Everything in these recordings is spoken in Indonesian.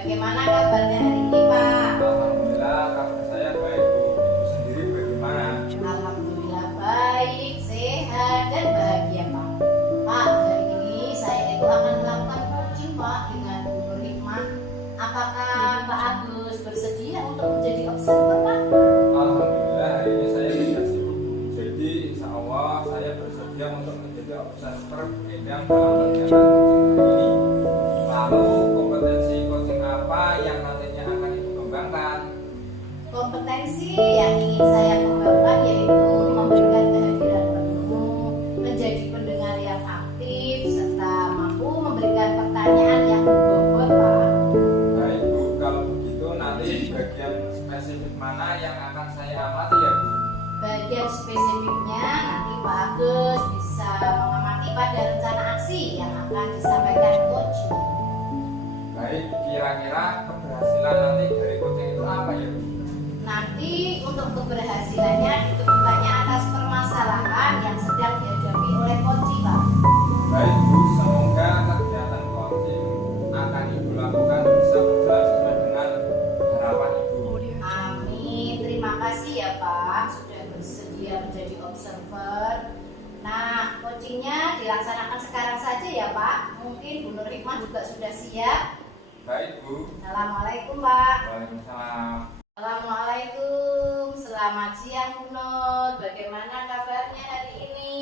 Bagaimana kabarnya hari ini, Pak? Alhamdulillah, kabar saya baik, Bu. Ibu sendiri bagaimana? Alhamdulillah baik, sehat, dan bahagia, Pak. Pak, hari ini saya itu akan melakukan coaching, Pak, dengan Bu Nur Hikmah. Apakah Pak Agus bersedia untuk menjadi observer, Pak? Alhamdulillah, hari ini saya tidak sibuk, Bu. Jadi, insya Allah saya bersedia untuk menjadi observer bidang dalam kegiatan coaching hari ini. Lalu, kompetensi coaching apa yang nantinya akan Ibu kembangkan? Kompetensi yang ingin saya kembangkan yaitu memberikan kehadiran penuh, menjadi pendengar yang aktif, serta mampu memberikan pertanyaan yang berbobot, Pak. Baik, Bu. Kalau begitu, nanti bagian spesifik mana yang akan saya amati ya, Bu? Bagian spesifiknya nanti Pak Agus bisa mengamati pada rencana aksi yang akan disampaikan coach. Baik, kira-kira keberhasilan nanti dari coaching itu apa ya, Bu? Nanti untuk keberhasilannya ditentukannya atas permasalahan yang sedang dihadapi oleh coach, Pak. Baik, Bu, semoga kegiatan coaching akan Ibu lakukan bisa berjalan sesuai dengan harapan Ibu. Amin. Terima kasih ya Pak sudah bersedia menjadi observer. Nah, coachingnya dilaksanakan sekarang saja ya Pak. Mungkin Bu Nur Hikmah juga sudah siap. Baik, Bu. Assalamualaikum Pak. Waalaikumsalam. Assalamualaikum. Selamat siang Bu Nur. Bagaimana kabarnya hari ini?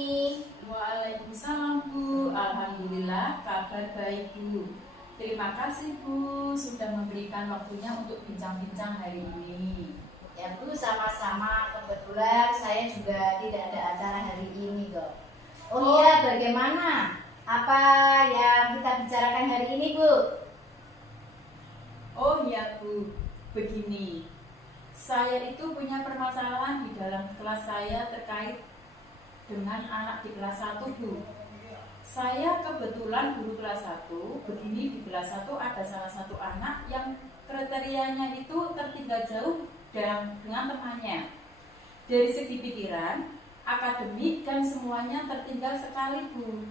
Waalaikumsalam Bu, Alhamdulillah kabar baik Bu. Terima kasih Bu sudah memberikan waktunya untuk bincang-bincang hari ini. Ya Bu, sama-sama. Kebetulan saya juga tidak ada acara hari ini kok. Oh iya, bagaimana? Apa yang kita bicarakan hari ini Bu? Oh ya Bu, begini. Saya itu punya permasalahan di dalam kelas saya terkait dengan anak di kelas 1 Bu. Saya kebetulan guru kelas 1, begini di kelas 1 ada salah satu anak yang kriterianya itu tertinggal jauh dengan temannya. Dari segi pikiran, akademik dan semuanya tertinggal sekali Bu.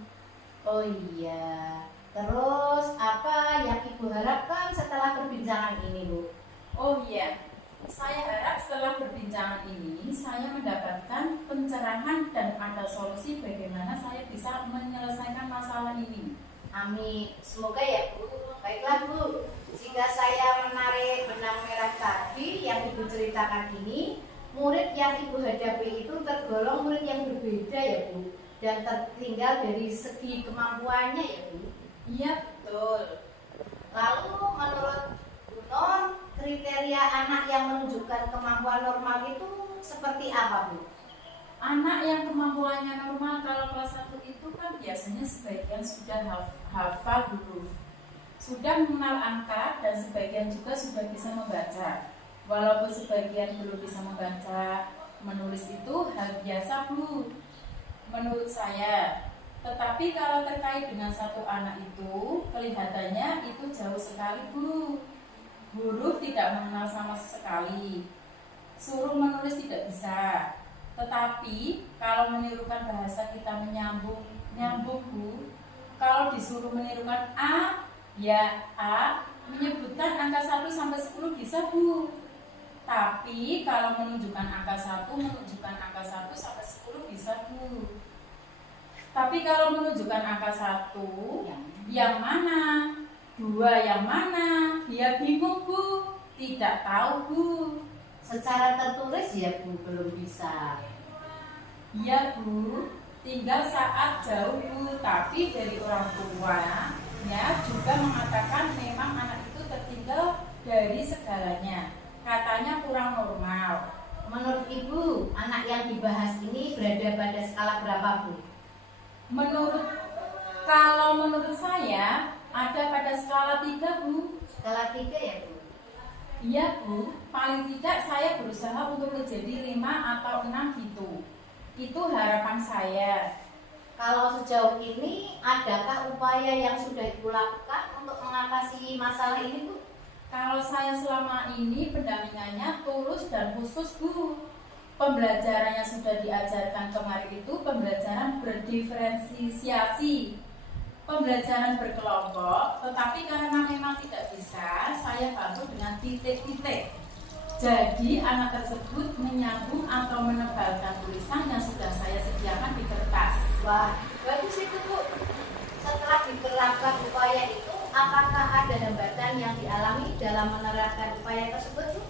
Oh iya. Terus apa yang Ibu harapkan setelah perbincangan ini Bu? Oh iya, saya harap setelah perbincangan ini saya mendapatkan pencerahan dan ada solusi bagaimana saya bisa menyelesaikan masalah ini. Amin. Semoga ya Bu. Baiklah Bu. Jika saya menarik benang merah tadi yang Ibu ceritakan ini, murid yang Ibu hadapi itu tergolong murid yang berbeda ya Bu, dan tertinggal dari segi kemampuannya ya Bu. Iya betul. Lalu menurut Bu Nur, kriteria anak yang menunjukkan kemampuan normal itu seperti apa Bu? Anak yang kemampuannya normal kalau kelas 1 itu kan biasanya sebagian sudah hafal huruf, sudah mengenal angka, dan sebagian juga sudah bisa membaca. Walaupun sebagian belum bisa membaca, menulis itu hal biasa Bu menurut saya. Tetapi kalau terkait dengan satu anak itu, kelihatannya itu jauh sekali Bu. Huruf tidak mengenal sama sekali, suruh menulis tidak bisa. Tetapi kalau menirukan bahasa kita nyambung Bu. Kalau disuruh menirukan A, ya A, menyebutkan angka 1 sampai 10 bisa Bu. Tapi kalau menunjukkan angka 1, menunjukkan angka 1 sampai 10 bisa Bu. Tapi kalau menunjukkan angka 1, yang mana? 2 yang mana? Dia bingung Bu, tidak tahu Bu. Secara tertulis ya Bu belum bisa. Iya Bu, tinggal saat jauh Bu. Tapi dari orang tuanya juga mengatakan memang anak itu tertinggal dari segalanya. Katanya kurang normal. Menurut Ibu, anak yang dibahas ini berada pada skala berapa Bu? Kalau menurut saya ada pada skala 3 Bu. Skala 3 ya Bu? Iya Bu, paling tidak saya berusaha untuk menjadi 5 atau 6 gitu. Itu harapan saya. Kalau sejauh ini, adakah upaya yang sudah Ibu lakukan untuk mengatasi masalah ini Bu? Kalau saya selama ini pendampingannya tulus dan khusus Bu. Pembelajaran yang sudah diajarkan kemarin itu pembelajaran berdiferensiasi, pembelajaran berkelompok. Tetapi karena memang tidak bisa, saya saya bantu dengan titik-titik. Jadi anak tersebut menyambung atau menebalkan tulisan yang sudah saya sediakan di kertas. Wah, bagus itu Bu. Setelah diterapkan upaya itu, apakah ada hambatan yang dialami dalam menerapkan upaya tersebut Bu?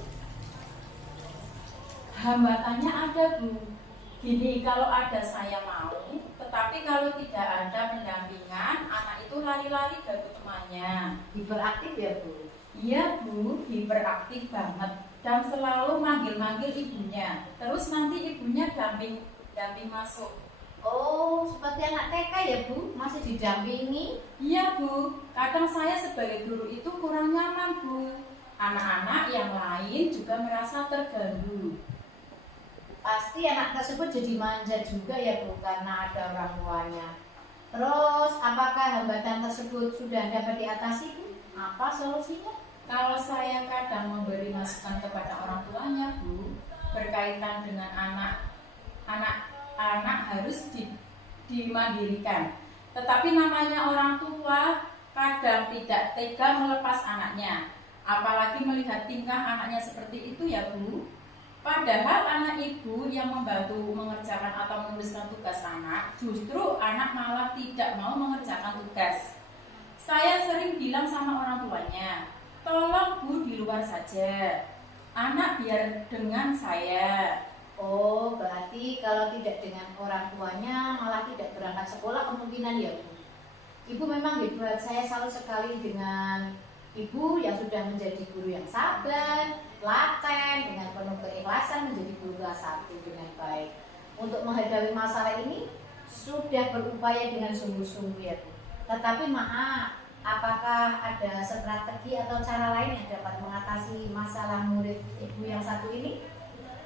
Hambatannya ada Bu. Gini, kalau ada saya mau, tetapi kalau tidak ada pendampingan, anak itu lari-lari dari temannya. Hiperaktif ya Bu? Iya Bu, hiperaktif banget dan selalu manggil-manggil ibunya. Terus nanti ibunya damping masuk. Oh, seperti anak TK ya Bu? Masih didampingi? Iya Bu, kadang saya sebagai guru itu kurang nyaman Bu. Anak-anak yang lain juga merasa terganggu. Pasti anak tersebut jadi manja juga ya Bu, karena ada orang tuanya. Terus, apakah hambatan tersebut sudah dapat diatasi Bu? Apa solusinya? Kalau saya kadang memberi masukan kepada orang tuanya Bu, berkaitan dengan anak harus dimandirikan. Tetapi namanya orang tua kadang tidak tega melepas anaknya, apalagi melihat tingkah anaknya seperti itu ya Bu. Padahal anak ibu yang membantu mengerjakan atau menuliskan tugas anak, justru anak malah tidak mau mengerjakan tugas. Saya sering bilang sama orang tuanya, tolong Bu di luar saja, anak biar dengan saya. Oh, berarti kalau tidak dengan orang tuanya malah tidak berangkat sekolah kemungkinan ya Bu. Ibu memang hebat, saya salut sekali dengan Ibu yang sudah menjadi guru yang sabar, telaten, dengan penuh keikhlasan menjadi guru kelas 1 dengan baik. Untuk menghadapi masalah ini sudah berupaya dengan sungguh-sungguh ya Bu. Tetapi maaf, apakah ada strategi atau cara lain yang dapat mengatasi masalah murid Ibu yang satu ini?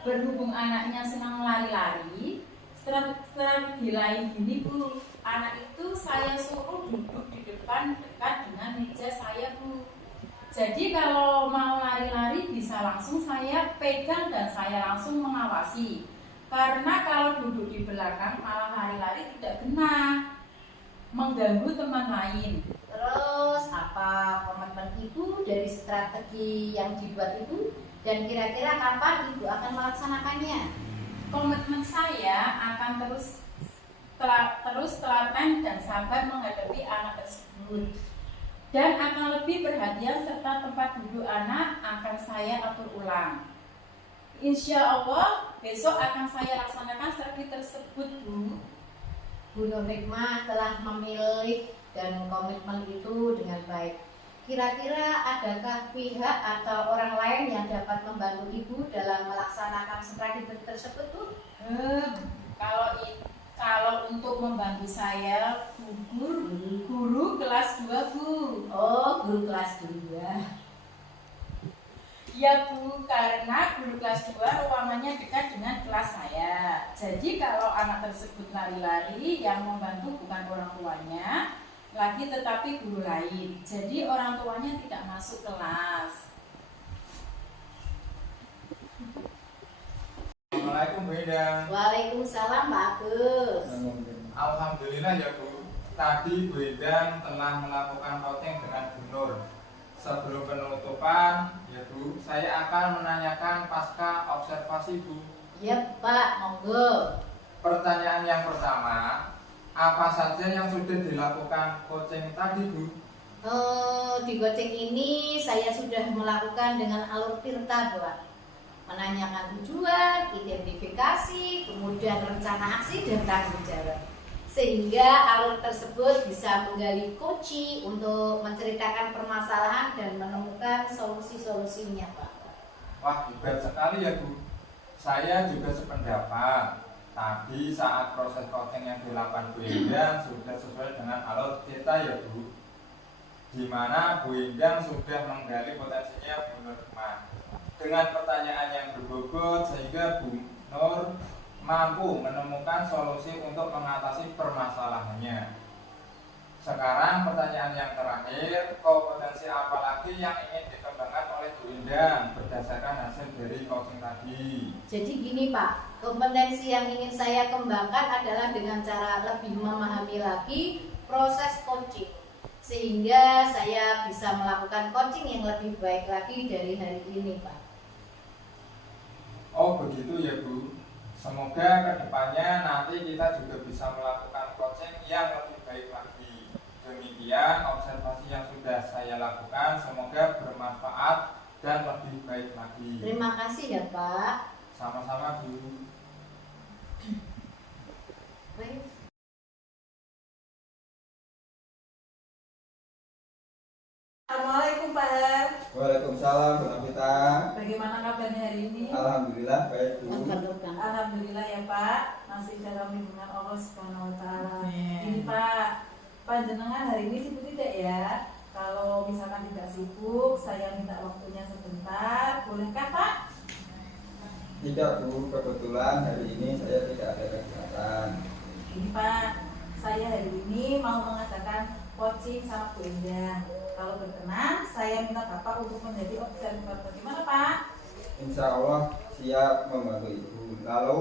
Berhubung anaknya senang lari-lari, strategi lain gini Bu, anak itu saya suruh duduk di depan dekat dengan meja saya Bu. Jadi kalau mau lari-lari bisa langsung saya pegang dan saya langsung mengawasi. Karena kalau duduk di belakang malah lari-lari tidak kena, mengganggu teman lain. Terus apa komitmen Ibu dari strategi yang dibuat Ibu? Dan kira-kira kapan Ibu akan melaksanakannya? Komitmen saya akan terus telaten dan sabar menghadapi anak tersebut. Dan akan lebih perhatian serta tempat duduk anak akan saya atur ulang. Insya Allah besok akan saya laksanakan strategi tersebut Bu. Bu Nur Hikmah telah memilih dan komitmen itu dengan baik. Kira-kira adakah pihak atau orang lain yang dapat membantu Ibu dalam melaksanakan strategi tersebut Bu? Kalau untuk membantu saya guru kelas 2 Bu. Oh, guru kelas 2. Ya Bu, karena guru kelas 2 ruangannya dekat dengan kelas saya. Jadi kalau anak tersebut lari-lari, yang membantu bukan orang tuanya lagi tetapi guru lain. Jadi orang tuanya tidak masuk kelas. Assalamualaikum Bu Endang. Waalaikumsalam Pak Agus. Alhamdulillah ya Bu. Tadi Bu Endang telah melakukan coaching dengan Bu Nur. Sebelum penutupan ya Bu, saya akan menanyakan pasca observasi Bu. Ya Pak, monggo. Pertanyaan yang pertama, apa saja yang sudah dilakukan coaching tadi Bu? Di coaching ini saya sudah melakukan dengan alur tirta Pak. Menanyakan tujuan, identifikasi, kemudian rencana aksi dan tanggung jawab. Sehingga alur tersebut bisa menggali kunci untuk menceritakan permasalahan dan menemukan solusi-solusinya Pak. Wah, hebat sekali ya Bu. Saya juga sependapat. Tadi saat proses coaching yang dilakukan Bu Endang sudah sesuai dengan alur kita ya Bu, di mana Bu Endang sudah menggali potensinya Bu Nur Hikmah dengan pertanyaan yang berbobot sehingga Bu Nur mampu menemukan solusi untuk mengatasi permasalahannya. Sekarang pertanyaan yang terakhir, kompetensi apa lagi yang ingin dikembangkan oleh Bu Endang berdasarkan hasil dari coaching tadi? Jadi gini Pak, kompetensi yang ingin saya kembangkan adalah dengan cara lebih memahami lagi proses coaching, sehingga saya bisa melakukan coaching yang lebih baik lagi dari hari ini, Pak. Oh begitu ya Bu. Semoga kedepannya nanti kita juga bisa melakukan coaching yang lebih baik lagi. Demikian observasi yang sudah saya lakukan, semoga bermanfaat dan lebih baik lagi. Terima kasih ya Pak. Sama-sama Bu. Baik. Assalamualaikum Pak Har. Waalaikumsalam Bu Novita. Bagaimana kabarnya hari ini? Alhamdulillah baik Bu. Alhamdulillah ya Pak, masih dalam lindungan Allah Subhanahu Wa Taala. Amin. Ini Pak, panjenengan hari ini sibuk tidak ya? Kalau misalkan tidak sibuk, saya minta waktunya sebentar, bolehkah Pak? Tidak Bu, kebetulan hari ini saya tidak ada kegiatan. Ini Pak, saya hari ini mau mengadakan coaching sama Bu Endang. Kalau berkenan, saya minta Bapak untuk menjadi observator. Gimana Pak? Insya Allah siap membantu Ibu. Lalu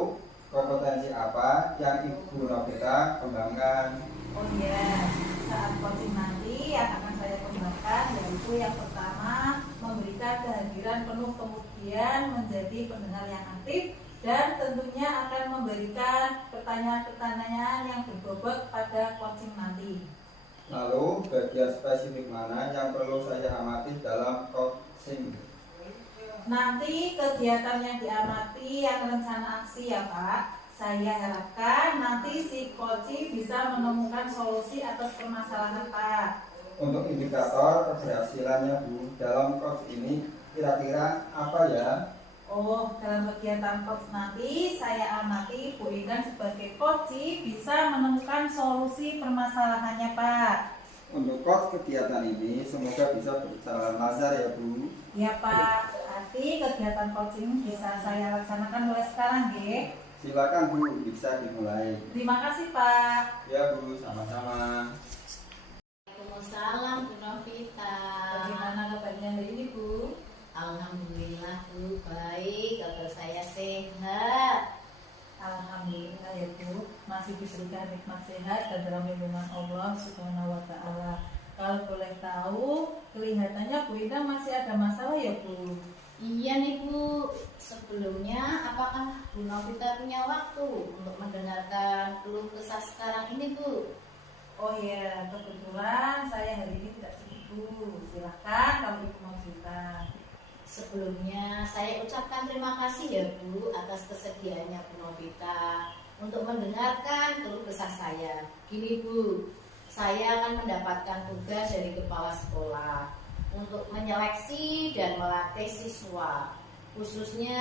kompetensi apa yang Ibu Novita kembangkan? Oh iya, saat coaching nanti yang akan saya kembangkan yaitu yang pertama memberikan kehadiran penuh, kemudian menjadi pendengar yang aktif, dan tentunya akan memberikan pertanyaan-pertanyaan yang berbobot pada coaching nanti. Lalu bagian spesifik mana yang perlu saya amati dalam coaching? Nanti kegiatan yang diamati yang rencana aksi ya Pak. Saya harapkan nanti si coaching bisa menemukan solusi atas permasalahan Pak. Untuk indikator keberhasilannya Bu dalam coach ini kira-kira apa ya? Oh, dalam kegiatan coach nanti saya amati Bu Endang sebagai coaching bisa menemukan solusi permasalahannya Pak. Untuk coach kegiatan ini semoga bisa berjalan lancar ya Bu. Ya Pak, berarti kegiatan coaching bisa saya laksanakan mulai sekarang ya. Silakan Bu, bisa dimulai. Terima kasih Pak. Ya Bu, sama-sama. Waalaikumsalam Bu Novita. Bagaimana kabarnya hari ini Bu? Alhamdulillah Bu, baik, kabar saya sehat. Alhamdulillah ya Bu, masih diberikan nikmat sehat dan dalam lindungan Allah Subhanahu Wa Taala. Kalau boleh tahu, kelihatannya Bu Ida masih ada masalah ya Bu? Iya nih Bu, sebelumnya apakah Bu Novita punya waktu untuk mendengarkan keluh kesah sekarang ini Bu? Oh iya, kebetulan saya hari ini tidak sibuk Bu. Silahkan kalau Ibu mau cerita. Sebelumnya saya ucapkan terima kasih ya Bu atas kesediaannya Bu Novita untuk mendengarkan keluh kesah saya. Gini Bu, saya akan mendapatkan tugas dari kepala sekolah untuk menyeleksi dan melatih siswa, khususnya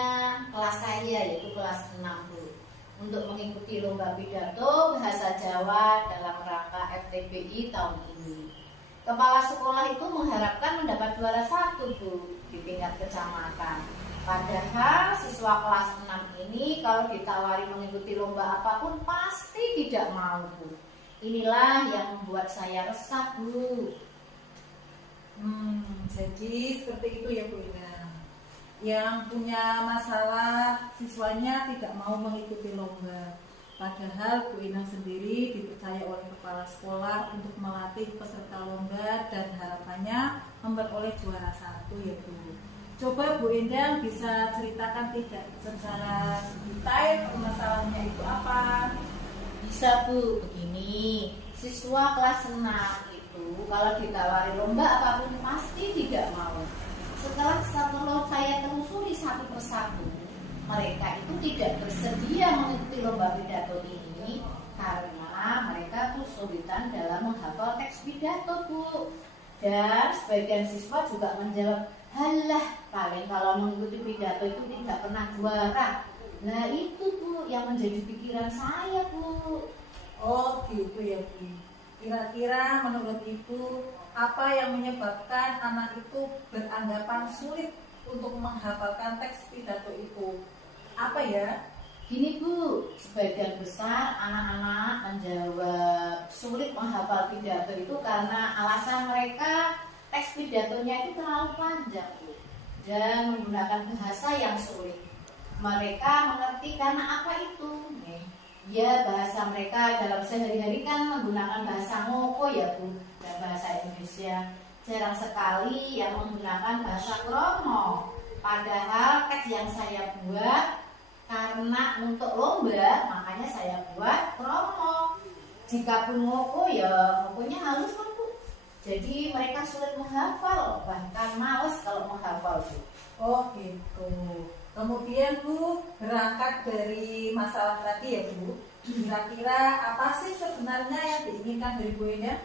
kelas saya yaitu kelas 6 Bu, untuk mengikuti lomba pidato bahasa Jawa dalam rangka FTBI tahun ini. Kepala sekolah itu mengharapkan mendapat juara 1 Bu di tingkat kecamatan. Padahal siswa kelas 6 ini kalau ditawari mengikuti lomba apapun pasti tidak mau Bu. Inilah yang membuat saya resah Bu. Jadi seperti itu ya Bu Ida. Yang punya masalah siswanya tidak mau mengikuti lomba. Padahal Bu Inang sendiri dipercaya oleh kepala sekolah untuk melatih peserta lomba dan harapannya memperoleh juara 1 ya Bu. Coba Bu Endang bisa ceritakan tidak secara detail masalahnya itu apa? Bisa Bu, begini. Siswa kelas 6 itu kalau ditawari lomba apapun pasti tidak mau. Setelah saya telusuri satu persatu, mereka itu tidak bersedia mengikuti lomba pidato ini karena mereka tuh kesulitan dalam menghafal teks pidato Bu. Dan sebagian siswa juga menjawab, halah paling kalau mengikuti pidato itu tidak pernah juara. Nah itu Bu yang menjadi pikiran saya Bu. Oh gitu ya Bu. Kira-kira menurut Ibu apa yang menyebabkan anak itu beranggapan sulit untuk menghafalkan teks pidato itu? Apa ya? Gini Bu, sebagian besar anak-anak menjawab sulit menghafal pidato itu karena alasan mereka teks pidatonya itu terlalu panjang Bu, dan menggunakan bahasa yang sulit. Mereka mengerti karena apa itu? Ya, bahasa mereka dalam sehari-hari kan menggunakan bahasa ngoko ya Bu, dan bahasa Indonesia. Jarang sekali yang menggunakan bahasa kromo. Padahal teks yang saya buat karena untuk lomba, makanya saya buat kromo. Jika pun ngoko ya ngokonya halus kan Bu. Jadi mereka sulit menghafal, bahkan males kalau menghafal Bu. Oh gitu. Kemudian Bu, berangkat dari masalah tadi ya Bu, kira-kira apa sih sebenarnya yang diinginkan dari Bu Indah?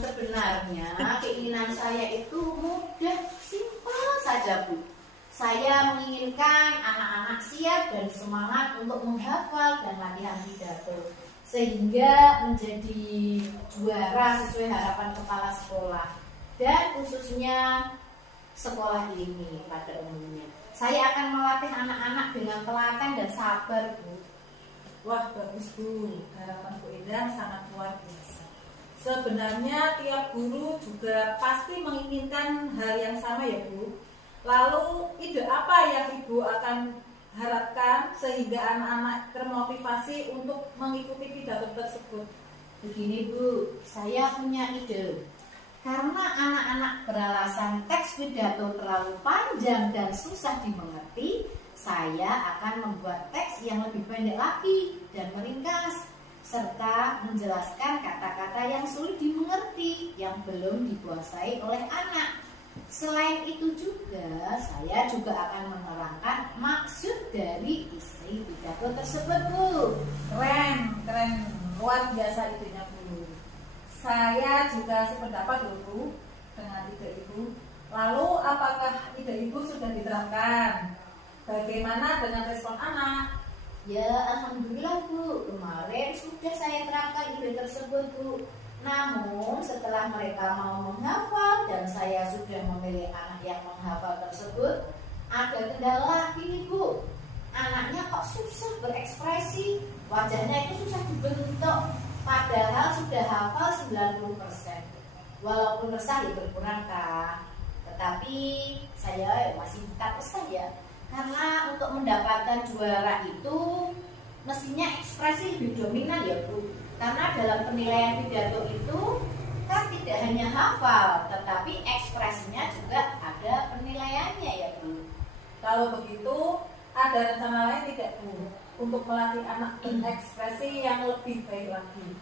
Sebenarnya keinginan saya itu mudah, simpel saja Bu. Saya menginginkan anak-anak siap dan semangat untuk menghafal dan latihan pidato, sehingga menjadi juara sesuai harapan kepala sekolah dan khususnya sekolah ini pada umumnya. Saya akan melatih anak-anak dengan telaten dan sabar Bu. Wah bagus Bu, harapan Bu Indah sangat luar biasa. Sebenarnya tiap guru juga pasti menginginkan hal yang sama ya Bu. Lalu ide apa yang Ibu akan harapkan sehingga anak-anak termotivasi untuk mengikuti pidato tersebut? Begini Bu, saya punya ide. Karena anak-anak beralasan teks pidato terlalu panjang dan susah dimengerti, saya akan membuat teks yang lebih pendek lagi dan meringkas, serta menjelaskan kata-kata yang sulit dimengerti yang belum dikuasai oleh anak. Selain itu juga, saya juga akan menerangkan maksud dari isi pidato tersebut Bu. Keren, luar biasa idenya Bu. Saya juga sependapat loh Bu dengan ide Ibu. Lalu apakah ide Ibu sudah diterapkan? Bagaimana dengan respon anak? Ya, alhamdulillah Bu. Kemarin sudah saya terapkan ide tersebut Bu. Namun setelah mereka mau menghafal dan saya sudah memilih anak yang menghafal tersebut, ada kendala lagi nih Bu. Anaknya kok susah berekspresi, wajahnya itu susah dibentuk, padahal sudah hafal 90%. Walaupun resah ya berkurang Kak, tetapi saya masih tetap resah ya. Karena untuk mendapatkan juara itu mestinya ekspresi lebih dominan ya Bu. Karena dalam penilaian pidato itu kan tidak hanya hafal, tetapi ekspresinya juga ada penilaiannya ya Bu. Kalau begitu, ada rencana lain tidak Bu untuk melatih anak berekspresi yang lebih baik lagi?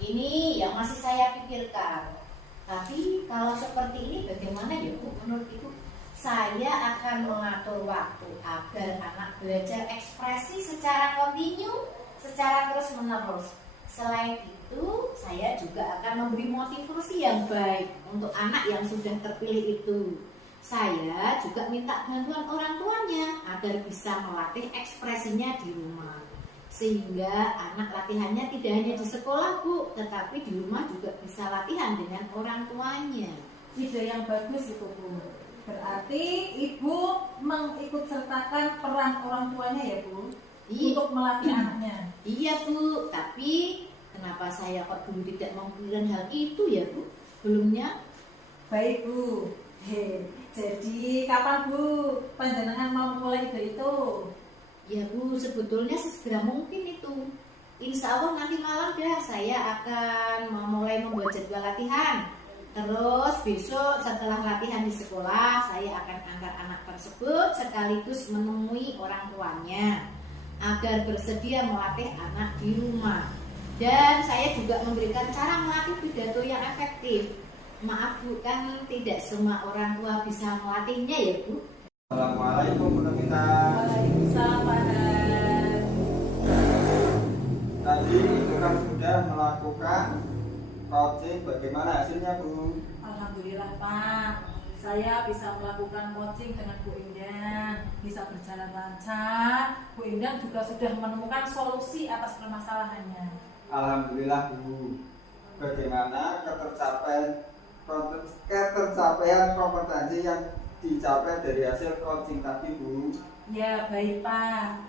Ini yang masih saya pikirkan. Tapi kalau seperti ini bagaimana ya Bu? Menurut Ibu, saya akan mengatur waktu agar anak belajar ekspresi secara kontinu, secara terus-menerus. Selain itu, saya juga akan memberi motivasi yang baik untuk anak yang sudah terpilih itu. Saya juga minta bantuan orang tuanya agar bisa melatih ekspresinya di rumah. Sehingga anak latihannya tidak hanya di sekolah Bu, tetapi di rumah juga bisa latihan dengan orang tuanya. Ide yang bagus itu Bu. Berarti Ibu mengikut sertakan peran orang tuanya ya Bu untuk melatih anaknya. Iya Bu, tapi kenapa saya kok dulu tidak memikirkan hal itu ya Bu? Belumnya. Baik Bu. Jadi kapan Bu panjenengan mau mulai ide itu? Ya Bu, sebetulnya sesegera mungkin itu. Insya Allah nanti malam dah saya akan memulai membuat jadwal latihan. Terus besok setelah latihan di sekolah, saya akan angkat anak tersebut sekaligus menemui orang tuanya agar bersedia melatih anak di rumah. Dan saya juga memberikan cara melatih pidato yang efektif. Maaf Bu, kan tidak semua orang tua bisa melatihnya ya Bu. Assalamualaikum Bu Novita. Waalaikumsalam Pak Dan. Tadi itu kan sudah melakukan coaching, bagaimana hasilnya Bu? Alhamdulillah Pak, saya bisa melakukan coaching dengan Bu Indah, bisa berjalan lancar. Bu Indah juga sudah menemukan solusi atas permasalahannya. Alhamdulillah Bu. Bagaimana ketercapaian kompetensi yang dicapai dari hasil coaching tadi Bu? Ya baik Pak.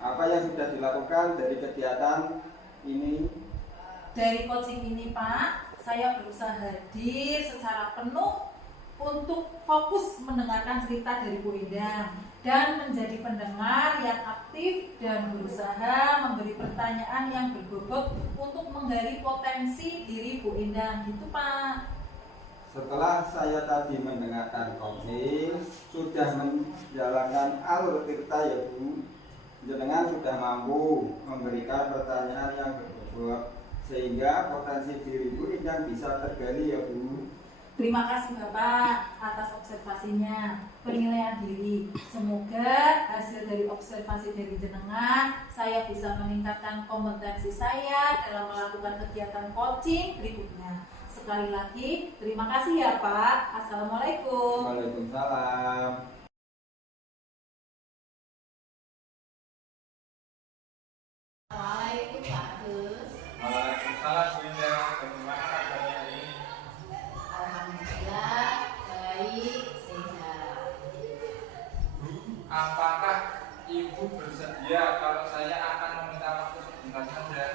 Apa yang sudah dilakukan dari kegiatan ini? Dari coaching ini Pak, saya berusaha hadir secara penuh untuk fokus mendengarkan cerita dari Bu Endang dan menjadi pendengar yang aktif dan berusaha memberi pertanyaan yang berbobot untuk menggali potensi diri Bu Endang. Gitu Pak. Setelah saya tadi mendengarkan coaching, sudah menjalankan alur cerita ya Bu, jenengan sudah mampu memberikan pertanyaan yang berbobot sehingga potensi diri Bu Endang bisa tergali ya Bu. Terima kasih Bapak atas observasinya, penilaian diri. Semoga hasil dari observasi dari jenengan, saya bisa meningkatkan kompetensi saya dalam melakukan kegiatan coaching berikutnya. Sekali lagi, terima kasih ya Pak. Assalamualaikum. Waalaikumsalam. Assalamualaikum Pak Gus. Waalaikumsalam Bu Endang. Bagaimana kabarnya hari ini? Alhamdulillah baik, sehat. Bu, apakah Ibu bersedia kalau saya akan meminta waktu sebentar saja?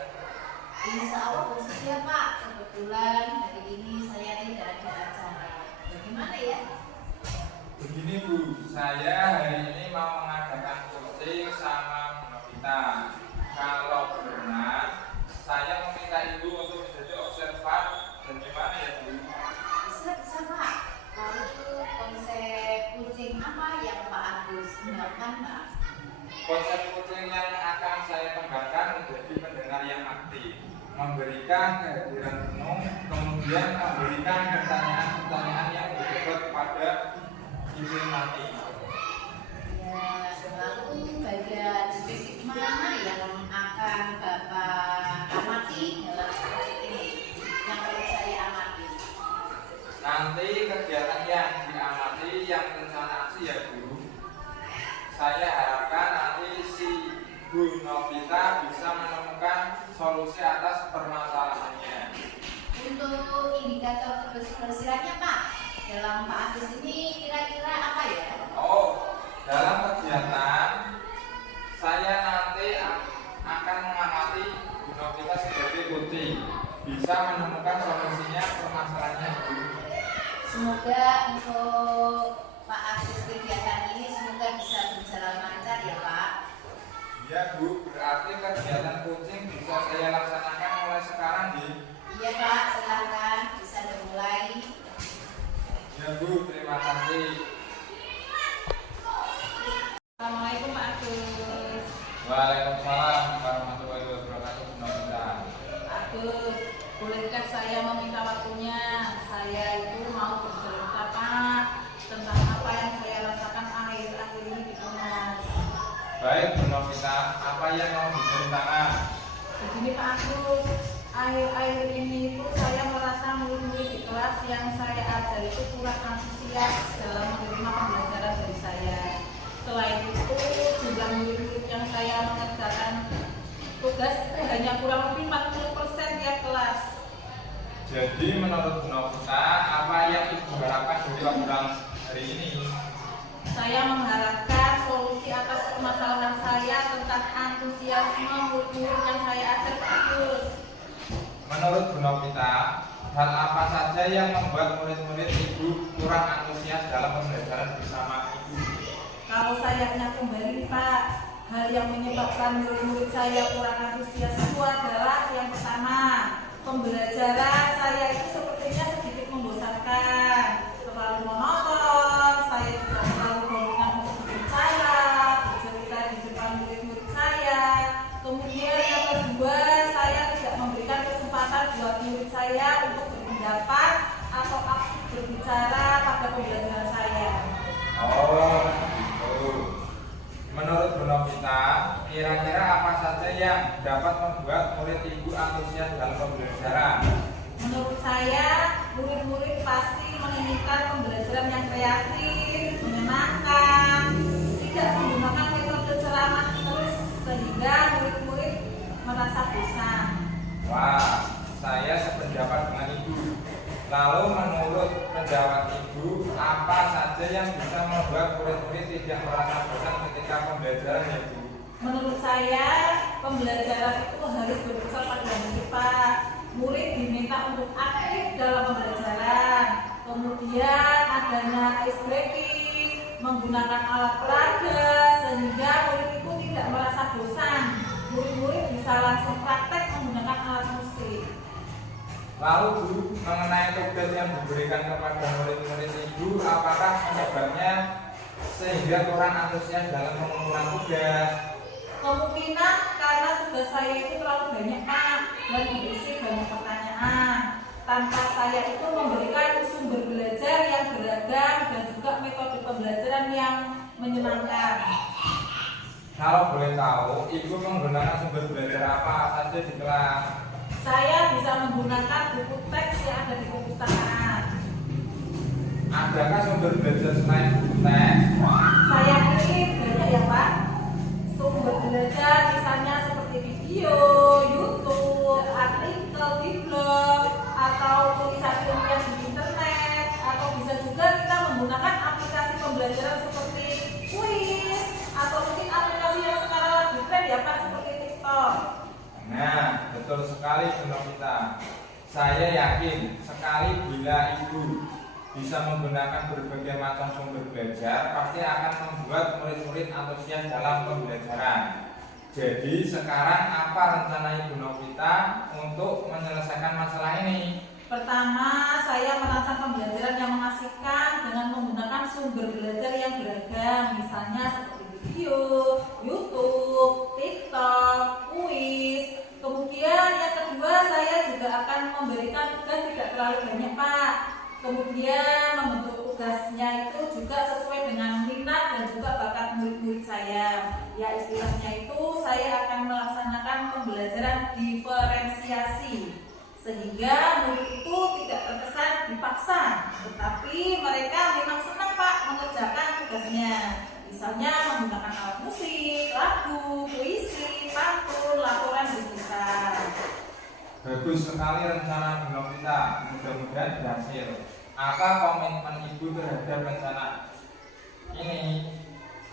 Insya Allah bersedia Pak. Kebetulan hari ini saya tidak ada acara. Bagaimana ya? Begini Bu, saya hari ini mau mengadakan coaching sama Bu Novita. Kalau benar, saya meminta Ibu untuk menjadi observan. Dan gimana ya Bu? Bisa Pak. Lalu konsep kucing apa yang Pak Agus gunakan Pak? Konsep coaching yang akan saya kembangkan menjadi pendengar yang aktif, memberikan kehadiran penuh, kemudian memberikan pertanyaan-pertanyaan yang berbobot kepada Ibu nanti. Ya, lalu bagian spesifik mana yang akan Bapak amati dalam proyek ini? Yang perlu saya amati? Nanti kegiatan yang diamati yang rencana aksi ya Bu. Saya harapkan nanti si Bu Novita bisa menemukan solusi atas permasalahannya. Untuk indikator keberhasilannya Pak, dalam Pak Agus ini kira-kira apa ya? Oh, dalam kegiatan saya nanti akan mengamati Bu Novita sebagai coaching, bisa menemukan solusinya permasalahannya Bu. Semoga untuk Pak Agus kegiatan ini semoga bisa berjalan lancar ya Pak. Ya Bu, berarti kegiatan coaching bisa saya laksanakan mulai sekarang di. Iya Pak, silakan bisa dimulai. Ya Bu, terima kasih. Assalamualaikum Pak Agus. Waalaikumsalam warahmatullahi wabarakatuh. Bu Novita. Agus, bolehkah saya meminta waktunya? Saya itu mau bercerita Pak tentang apa yang saya rasakan akhir-akhir ini di kelas. Baik Bu Novita, apa yang mau diceritakan? Begini Pak Agus, akhir-akhir ini itu saya merasa murid-murid di kelas yang saya ajar itu kurang antusias dalam menerima pembelajaran dari saya. Selain itu, jumlah murid-murid yang saya mengerjakan tugas hanya kurang lebih 40% tiap kelas. Jadi menurut Bu Novita, apa yang Ibu harapkan dari obrolan hari ini? Saya mengharapkan solusi atas permasalahan saya tentang antusiasme murid-murid yang saya ajar Pak Agus. Menurut Bu Novita, hal apa saja yang membuat murid-murid Ibu kurang antusias dalam pembelajaran bersama Ibu? Kalau saya ingat kembali Pak, hal yang menyebabkan murid-murid saya kurang antusias itu adalah yang pertama, pembelajaran saya itu sepertinya sedikit membosankan, terlalu monoton. Saya juga terlalu dominan untuk berbicara, bercerita di depan murid-murid saya. Kemudian yang kedua, saya tidak memberikan kesempatan buat murid saya untuk berpendapat atau aktif berbicara pada pembelajaran saya. Oh, gitu. Menurut Bu Novita, kira-kira apa saja yang dapat membuat murid Ibu antusias dalam pembelajaran? Menurut saya, murid-murid pasti menginginkan pembelajaran yang kreatif, menyenangkan, tidak menggunakan metode ceramah terus sehingga murid-murid merasa bosan. Wah, saya sependapat dengan Ibu. Lalu menurut pendapat Ibu, apa saja yang bisa membuat murid-murid tidak merasa bosan ketika pembelajaran ya Bu? Menurut saya, pembelajaran itu harus berpusat pada diri Pak. Murid diminta untuk aktif dalam pembelajaran. Kemudian ada dengan ice breaking, menggunakan alat peraga, sehingga murid itu tidak merasa bosan. Murid-murid bisa langsung praktek menggunakan alat musik. Lalu Bu, mengenai tugas yang diberikan kepada murid-murid Ibu, apakah penyebabnya sehingga kurang antusias dalam pengumpulan tugas? Kemungkinan karena tugas saya itu terlalu banyak Pak dan berisi banyak pertanyaan. Tanpa saya itu memberikan sumber belajar yang beragam dan juga metode pembelajaran yang menyenangkan. Kalau boleh tahu, Ibu menggunakan sumber belajar apa saja di kelas? Saya bisa menggunakan buku teks yang ada di perpustakaan. Adakah sumber belajar selain buku teks? Saya pilih banyak ya Pak. Sumber belajar misalnya seperti video, YouTube, artikel di blog, atau tulisan ilmiah di internet, atau bisa juga kita menggunakan aplikasi pembelajaran seperti kuis, atau mungkin aplikasi yang sekarang lagi tren ya Pak seperti TikTok. Nah, betul sekali Bu Novita. Saya yakin sekali bila Ibu bisa menggunakan berbagai macam sumber belajar, pasti akan membuat murid-murid antusias dalam pembelajaran. Jadi sekarang apa rencana Ibu Novita untuk menyelesaikan masalah ini? Pertama, saya merancang pembelajaran yang mengasihkan dengan menggunakan sumber belajar yang beragam, misalnya seperti video, YouTube, TikTok, kuis. Kemudian yang kedua, saya juga akan memberikan tugas tidak terlalu banyak Pak. Kemudian membentuk tugasnya itu juga sesuai dengan minat dan juga bakat murid-murid saya. Ya istilahnya itu saya akan melaksanakan pembelajaran diferensiasi, sehingga murid itu tidak terkesan dipaksa, tetapi mereka memang senang Pak mengerjakan tugasnya. Misalnya menggunakan alat musik, lagu, puisi, pantun, laporan digital. Bagus sekali rencana Bu Novita, mudah-mudahan berhasil. Apa komitmen Ibu terhadap rencana ini?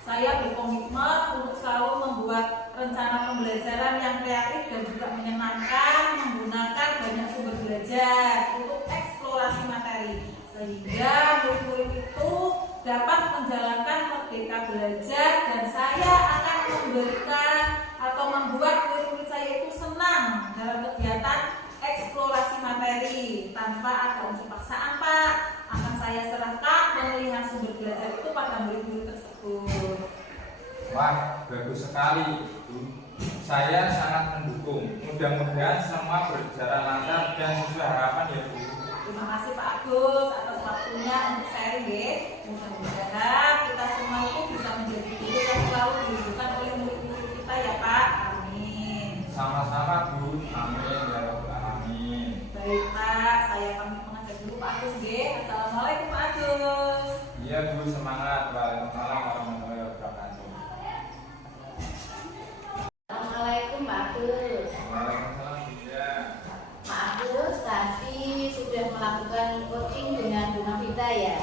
Saya berkomitmen untuk selalu membuat rencana pembelajaran yang kreatif dan juga menyenangkan, menggunakan banyak sumber belajar untuk eksplorasi materi, sehingga murid-murid itu dapat menjalankan merdeka belajar, dan saya akan memberikan atau membuat murid-murid saya itu senang dalam kegiatan eksplorasi materi tanpa ada unsur paksaan Pak. Akan saya serahkan pemilihan sumber belajar itu pada murid-murid tersebut. Wah, bagus sekali Bu. Saya sangat mendukung. Mudah-mudahan semua berjalan lancar dan sesuai harapan ya Bu. Terima kasih Pak Agus atas waktunya untuk sharing ya. Mudah-mudahan kita semua itu bisa menjadi guru yang selalu dibutuhkan oleh murid-murid kita ya Pak. Amin. Sama-sama Bu. Amin ya Rabbal Alamin. Baik Pak, saya pamit mengajar dulu Pak Agus ya. Assalamualaikum Pak Agus. Iya Bu, semangat. Waalaikumsalam warahmatullahi wabarakatuh. Assalamualaikum Pak Agus. Waalaikumsalam Bu. Ya. Pak Agus tadi sudah melakukan coaching dengan Bu Novita ya.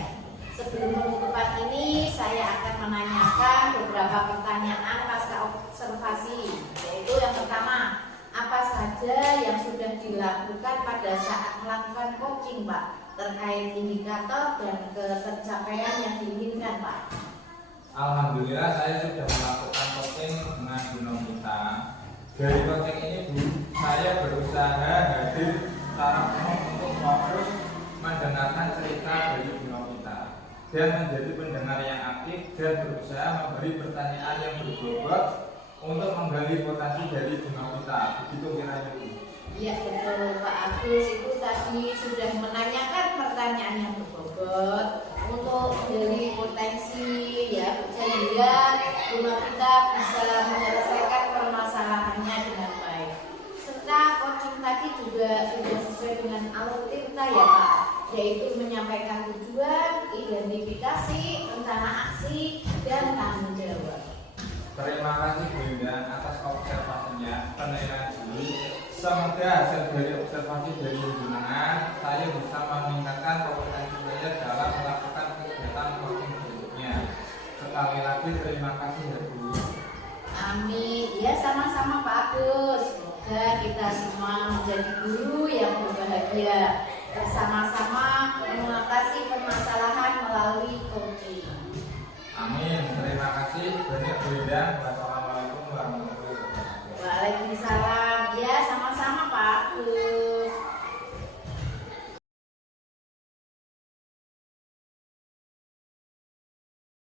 Sebelum penutupan ini saya akan menanyakan beberapa pertanyaan pasca observasi, yaitu yang pertama, apa saja yang sudah dilakukan pada saat melakukan coaching Pak terkait indikator dan ketercapaian yang diinginkan Pak? Alhamdulillah saya sudah melakukan coaching dengan Bu Novita. Dari coaching ini Bu, saya berusaha hadir secara penuh untuk fokus mendengarkan cerita dari Bu Novita dan menjadi pendengar yang aktif dan berusaha memberi pertanyaan yang berbobot untuk menggali potensi dari Bu Novita. Begitu kiranya Bu. Iya betul Pak Agus, itu tadi sudah menanyakan pertanyaan yang berbobot untuk menggali potensi ya, sehingga Bu Novita bisa menyelesaikan permasalahannya dengan baik. Serta coaching tadi juga sudah sesuai dengan alur Tirta ya Pak, yaitu menyampaikan tujuan, identifikasi, rencana aksi, dan tanggung jawab. Terima kasih Bu Indah atas observasinya, penilaian dulu. Semoga hasil dari observasi dari jenengan saya bisa meningkatkan kompetensi saya dalam melakukan kegiatan coaching berikutnya. Sekali lagi terima kasih ya Bu. Amin. Ya sama-sama Pak Agus. Semoga kita semua menjadi guru yang berbahagia, bersama-sama mengatasi permasalahan